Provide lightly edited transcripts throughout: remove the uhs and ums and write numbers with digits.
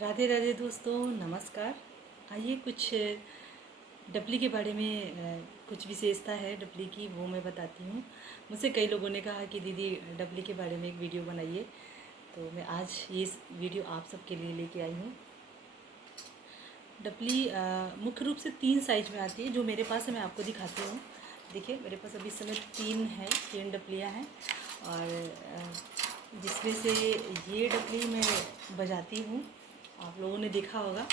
राधे राधे दोस्तों, नमस्कार। आइए कुछ डपली के बारे में कुछ विशेषता है डपली की, वो मैं बताती हूँ। मुझसे कई लोगों ने कहा कि दीदी डपली के बारे में एक वीडियो बनाइए, तो मैं आज ये वीडियो आप सबके लिए लेके आई हूँ। डपली मुख्य रूप से 3 साइज में आती है। जो मेरे पास है मैं आपको दिखाती हूँ। देखिए मेरे पास अभी इस समय 3 डपलियाँ हैं और जिसमें से ये डपली मैं बजाती हूँ, आप लोगों ने देखा होगा।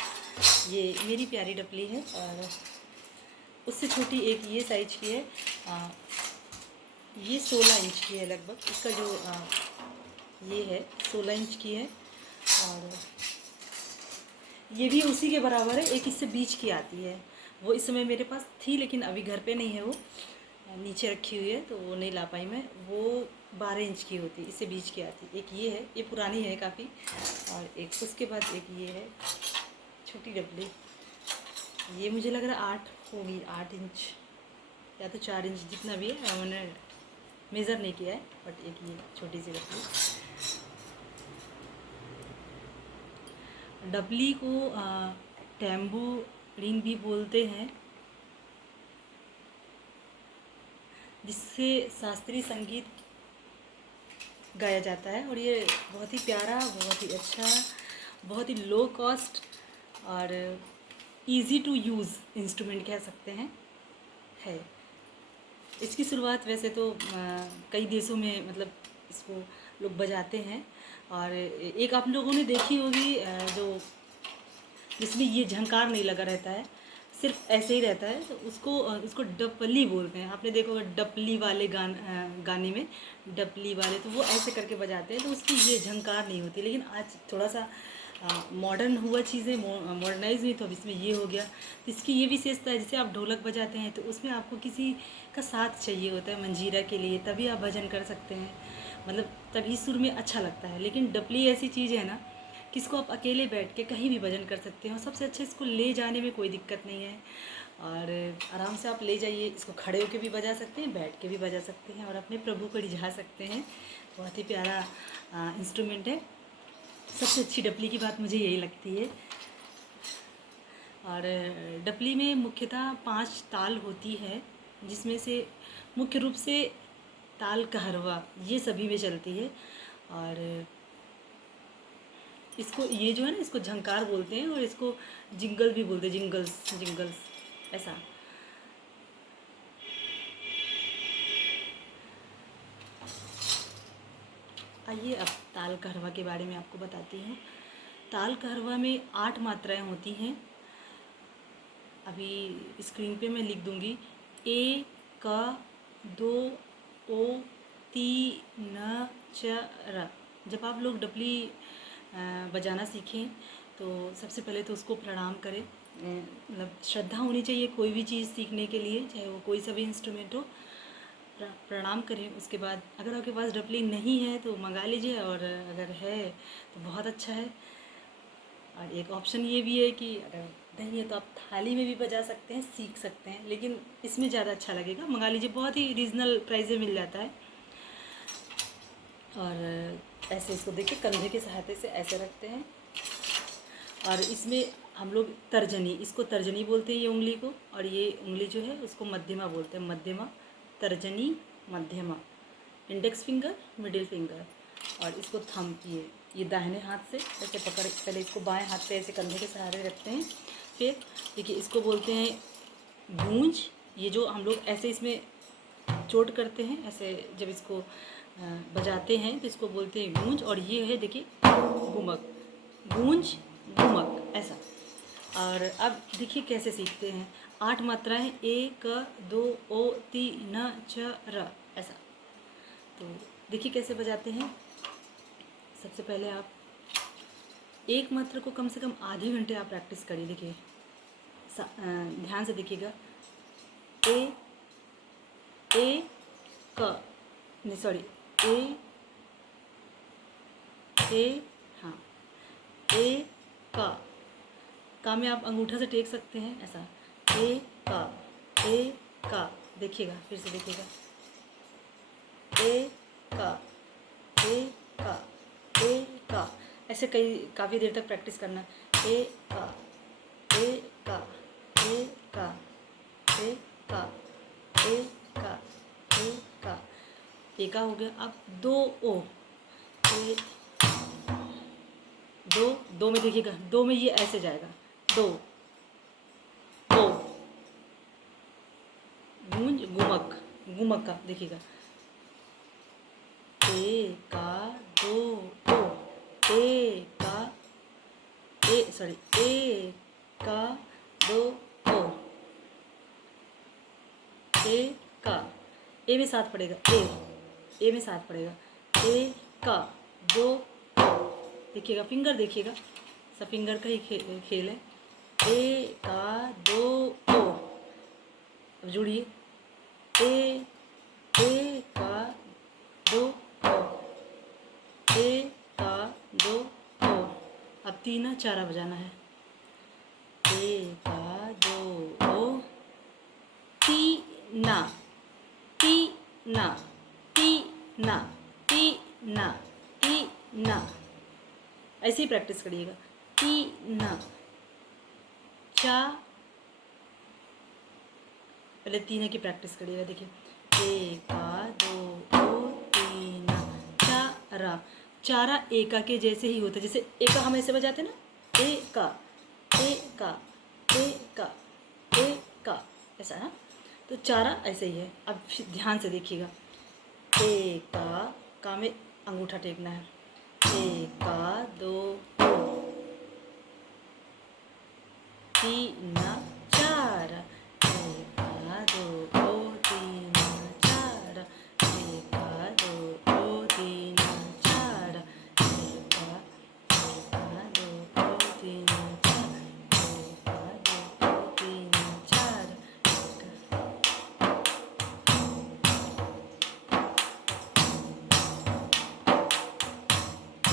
ये मेरी प्यारी डपली है और उससे छोटी एक ये साइज की है। ये 16 इंच की है लगभग। इसका जो ये है 16 इंच की है और ये भी उसी के बराबर है। एक इससे बीच की आती है, वो इस समय मेरे पास थी लेकिन अभी घर पे नहीं है, वो नीचे रखी हुई है तो वो नहीं ला पाई मैं। वो 12 इंच की होती, इससे बीच की आती। एक ये है, ये पुरानी है काफ़ी, और एक उसके बाद एक ये है छोटी डबली। ये मुझे लग रहा है 8 होगी, 8 इंच या तो 4 इंच, जितना भी है मैंने मेज़र नहीं किया है। बट एक ये छोटी सी डबली। डबली को टैम्बूरिन भी बोलते हैं, जिससे शास्त्रीय संगीत गाया जाता है। और ये बहुत ही प्यारा, बहुत ही अच्छा, बहुत ही लो कॉस्ट और इजी टू यूज़ इंस्ट्रूमेंट कह सकते हैं है। इसकी शुरुआत वैसे तो कई देशों में मतलब इसको लोग बजाते हैं। और एक आप लोगों ने देखी होगी जो जिसमें ये झंकार नहीं लगा रहता है, सिर्फ ऐसे ही रहता है, तो उसको डपली बोलते हैं। आपने देखा होगा डपली वाले गाने में डपली वाले, तो वो ऐसे करके बजाते हैं, तो उसकी ये झंकार नहीं होती। लेकिन आज थोड़ा सा मॉडर्न हुआ चीज़ें, मॉडर्नाइज हुई, तो अब इसमें ये हो गया। तो इसकी ये विशेषता है, जैसे आप ढोलक बजाते हैं तो उसमें आपको किसी का साथ चाहिए होता है मंजीरा के लिए, तभी आप भजन कर सकते हैं, मतलब तभी सुर में अच्छा लगता है। लेकिन डपली ऐसी चीज़ है ना कि इसको आप अकेले बैठ के कहीं भी भजन कर सकते हो। सबसे अच्छा इसको ले जाने में कोई दिक्कत नहीं है और आराम से आप ले जाइए। इसको खड़े होकर भी बजा सकते हैं, बैठ के भी बजा सकते हैं और अपने प्रभु को रिझा सकते हैं। बहुत ही प्यारा इंस्ट्रूमेंट है। सबसे अच्छी डपली की बात मुझे यही लगती है। और डपली में मुख्यतः 5 ताल होती है, जिसमें से मुख्य रूप से ताल कहरवा ये सभी में चलती है। और इसको ये जो है ना, इसको झंकार बोलते हैं और इसको जिंगल भी बोलते हैं, जिंगल्स जिंगल्स ऐसा। आइए अब ताल कहरवा के बारे में आपको बताती हूँ। ताल कहरवा में 8 मात्राएं होती हैं। अभी स्क्रीन पे मैं लिख दूँगी। ए क दो ओ ती न च र। जब आप लोग डपली बजाना सीखें तो सबसे पहले तो उसको प्रणाम करें। मतलब श्रद्धा होनी चाहिए कोई भी चीज़ सीखने के लिए, चाहे वो कोई सा भी इंस्ट्रूमेंट हो। प्रणाम करें। उसके बाद अगर आपके पास डपली नहीं है तो मंगा लीजिए, और अगर है तो बहुत अच्छा है। और एक ऑप्शन ये भी है कि अगर नहीं है तो आप थाली में भी बजा सकते हैं, सीख सकते हैं, लेकिन इसमें ज़्यादा अच्छा लगेगा। मंगा लीजिए, बहुत ही रीज़नल प्राइस में मिल जाता है। और ऐसे इसको देखिए, कंधे की सहायता से ऐसे रखते हैं और इसमें हम लोग तर्जनी, इसको तर्जनी बोलते हैं ये उंगली को, और ये उंगली जो है उसको मध्यमा बोलते हैं। मध्यमा, तर्जनी, मध्यमा, इंडेक्स फिंगर, मिडिल फिंगर, और इसको थंब ये दाहिने हाथ से ऐसे पकड़, पहले इसको बाएं हाथ पे ऐसे कंधे के सहारे रखते हैं। फिर देखिए इसको बोलते हैं गूंज। ये जो हम लोग ऐसे इसमें चोट करते हैं, ऐसे जब इसको बजाते हैं तो इसको बोलते हैं गूंज। और ये है देखिए घुमक, गूंज घुमक ऐसा। और अब देखिए कैसे सीखते हैं। 8 मात्राएं, ए क दो ओ ती न च र ऐसा। तो देखिए कैसे बजाते हैं। सबसे पहले आप एक मात्रा को कम से कम आधे घंटे आप प्रैक्टिस करिए। देखिए ध्यान से देखिएगा। ए क, नहीं सॉरी, ए हाँ, ए का में आप अंगूठा से टेक सकते हैं ऐसा। ए का देखिएगा, फिर से देखिएगा। ए का, ए का, ए का, ऐसे काफ़ी देर तक प्रैक्टिस करना। ए का, ए का, ए का, ए का, ए का, ए का, ए का हो गया। अब 2 ओ, ए, दो में देखिएगा, 2 में ये ऐसे जाएगा, 2 ओ, गूंज गुमक, गुमक का देखिएगा, ए का 2 ओ, ए का, ए का 2 ओ, ए का, ए में साथ पड़ेगा, ए में साथ पड़ेगा, ए का 2 ओ, देखिएगा फिंगर, देखिएगा सब फिंगर का ही खेल है। ए का 2 ओ, अब जुड़िए, ए का 2 ओ, ए का 2 ओ। अब 3 4 बजाना है, ए का 2 ओ, तीना, तीना, तीना, तीना, तीना, ऐसे ही प्रैक्टिस करिएगा। तीना, चा, पहले 3 की प्रैक्टिस करिएगा। देखिए, ए का 2 ओ, तीना, चारा, चारा एका के जैसे ही होता है, जैसे एका हम ऐसे बजाते हैं ना, ए का, ए का, ए का, ए का, ऐसा ना, तो चारा ऐसे ही है। अब ध्यान से देखिएगा, ए का में अंगूठा टेकना है, ए का 2 ओ, तीना, चारा, ए का 2 ओ, तीना, चारा, ए का 2 ओ, तीना, चारा, ए का 2 ओ, तीना, चारा, ए का 2 ओ, तीना, चारा,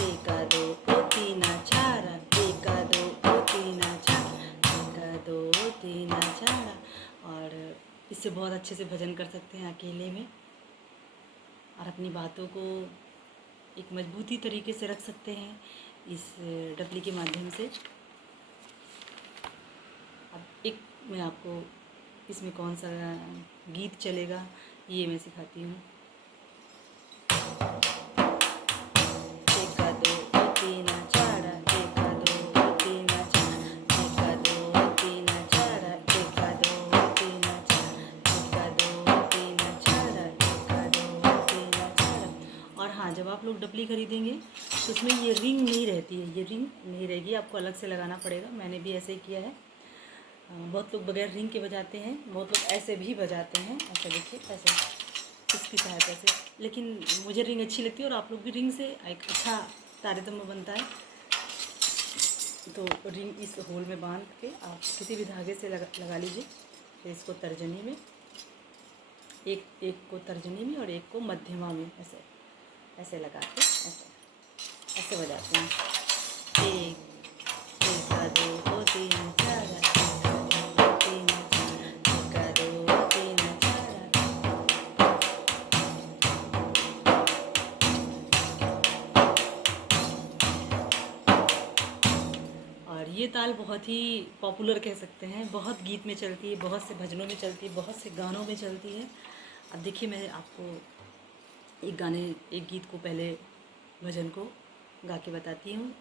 एका 2 ओ, तीना, चारा, एका 2 ओ, तीना, चारा, एका 2 ओ, तीना, चारा। और इससे बहुत अच्छे से भजन कर सकते हैं अकेले में, और अपनी बातों को एक मजबूती तरीके से रख सकते हैं इस डफली के माध्यम से। अब एक मैं आपको इसमें कौन सा गीत चलेगा ये मैं सिखाती हूँ। एका 2 ओ, तीना, चारा, एका 2 ओ, तीना, चारा, एका 2 ओ, तीना, चारा, एका 2 ओ, तीना, चारा, एका 2 ओ, तीना, चारा, एका 2 ओ, तीना, चारा। और हाँ, जब आप लोग डफली खरीदेंगे तो उसमें ये रिंग नहीं रहती है, ये रिंग नहीं रहेगी, आपको अलग से लगाना पड़ेगा। मैंने भी ऐसे ही किया है। बहुत लोग बगैर रिंग के बजाते हैं, बहुत लोग ऐसे भी बजाते हैं, ऐसे देखिए, ऐसे इसकी सहायता से। लेकिन मुझे रिंग अच्छी लगती है, और आप लोग भी रिंग से एक अच्छा तारतम्य बनता है। तो रिंग इस होल में बांध के आप किसी भी धागे से लगा लीजिए। फिर इसको तर्जनी में, एक को तर्जनी में और एक को मध्यमा में, ऐसे ऐसे लगा के ऐसे बजाते हैं। एक का 2 ओ, तीन, चारा, एका 2 ओ, तीना, चारा, एका 2 ओ, तीना, चारा। और ये ताल बहुत ही पॉपुलर कह सकते हैं, बहुत गीत में चलती है, बहुत से भजनों में चलती है, बहुत से गानों में चलती है। अब देखिए, मैं आपको एक गीत को, पहले भजन को गा के बताती हूँ।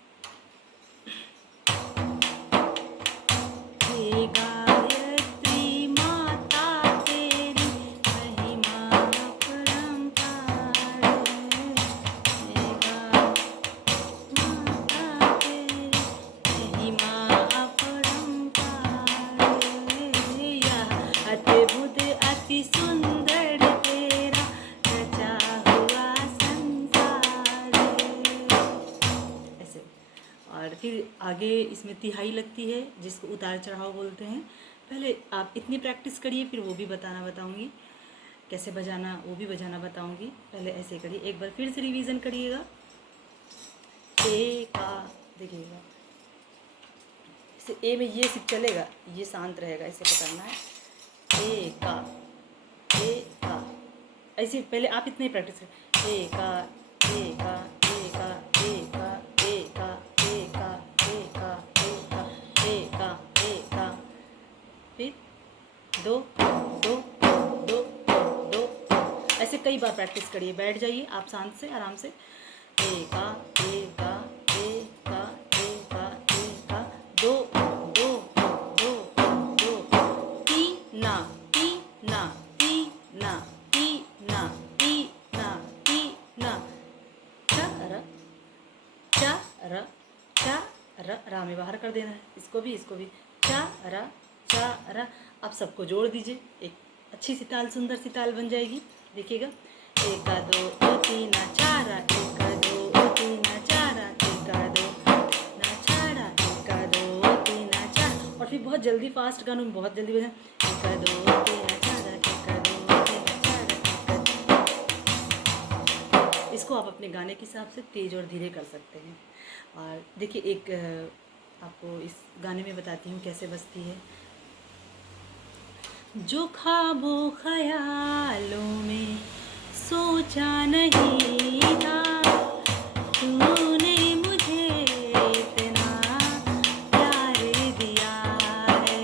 हे गायत्री माता तेरी महिमा अपरंपार है, हे माता तेरी महिमा अपरंपार है, यह अद्भुत अति सुंदर तेरा रचा हुआ संसार है, ऐसे। और फिर आगे इसमें तिहाई लगती है, जिसको उतार चढ़ाव बोलते हैं। पहले आप इतनी प्रैक्टिस करिए, फिर वो भी बताऊंगी कैसे बजाना, वो भी बजाना बताऊंगी। पहले ऐसे करिए, एक बार फिर से रिवीजन करिएगा। ए का, देखिएगा, इसे ए में ये सिर्फ चलेगा, ये शांत रहेगा, इसे पकड़ना है। ए का, ए का, ऐसे पहले आप इतने ही प्रैक्टिस करें। ए का, ए का, ए का, ए का, ए का, फिर दो दो दो दो। ऐसे कई बार प्रैक्टिस करिए। बैठ जाइए आप शांत से, आराम से। एका एका एका एका एका दो दो दो दो। तीना तीना तीना तीना तीना तीना। चा र चा र चा र। रा में बाहर कर देना है, इसको भी। चा र चा र। अब सबको जोड़ दीजिए, एक अच्छी सी ताल, सुंदर सी ताल बन जाएगी। देखिएगा, एका दो तीना चारा, एका दो तीना चारा, एका दो ना चारा, एका दो तीना चार। और फिर बहुत जल्दी, फास्ट गानों में बहुत जल्दी बजा, एका दो तीना चारा, एका दो तीना चारा, एका। इसको आप अपने गाने के हिसाब से तेज और धीरे कर सकते हैं। और देखिए, एक आपको इस गाने में बताती हूँ कैसे बजती है। जो ख्वाबों ख्यालों में सोचा नहीं था, तूने मुझे इतना प्यार दिया है।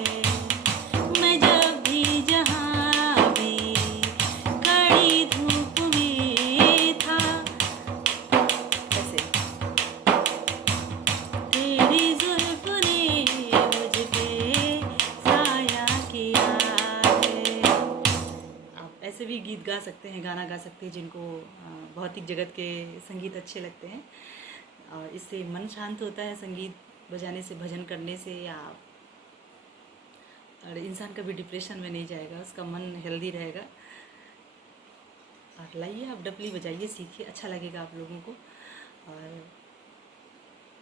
मैं जब भी जहाँ भी कड़ी धूप में था, ऐसे तेरी जुल्फ ने मुझ पे साया किया है। आप ऐसे भी गीत गा सकते हैं, गाना गा सकते हैं जिनको भौतिक जगत के संगीत अच्छे लगते हैं। और इससे मन शांत होता है, संगीत बजाने से, भजन करने से। या और इंसान कभी डिप्रेशन में नहीं जाएगा, उसका मन हेल्दी रहेगा। और लाइए, आप डपली बजाइए, सीखिए, अच्छा लगेगा आप लोगों को। और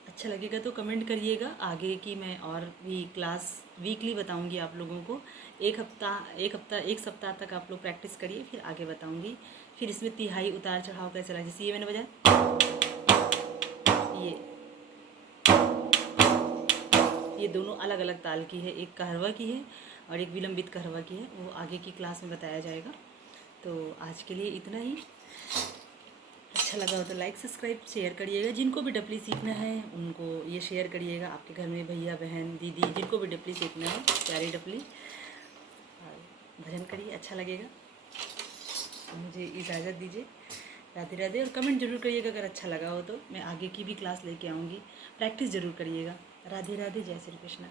अच्छा लगेगा तो कमेंट करिएगा। आगे की मैं और भी क्लास वीकली बताऊंगी आप लोगों को। एक सप्ताह तक आप लोग प्रैक्टिस करिए, फिर आगे बताऊंगी। फिर इसमें तिहाई, उतार चढ़ाव कैसे लगा, जैसे ये मैंने बजाया, ये दोनों अलग अलग ताल की है, एक कहरवा की है और एक विलंबित कहरवा की है। वो आगे की क्लास में बताया जाएगा। तो आज के लिए इतना ही। अच्छा लगा हो तो लाइक, सब्सक्राइब, शेयर करिएगा। जिनको भी डपली सीखना है उनको ये शेयर करिएगा। आपके घर में भैया, बहन, दीदी, जिनको भी डपली सीखना है, प्यारी डपली, और भजन करिए, अच्छा लगेगा। मुझे इजाज़त दीजिए। राधे राधे। और कमेंट जरूर करिएगा अगर अच्छा लगा हो तो। मैं आगे की भी क्लास लेके आऊँगी। प्रैक्टिस ज़रूर करिएगा। राधे राधे। जय श्री कृष्णा।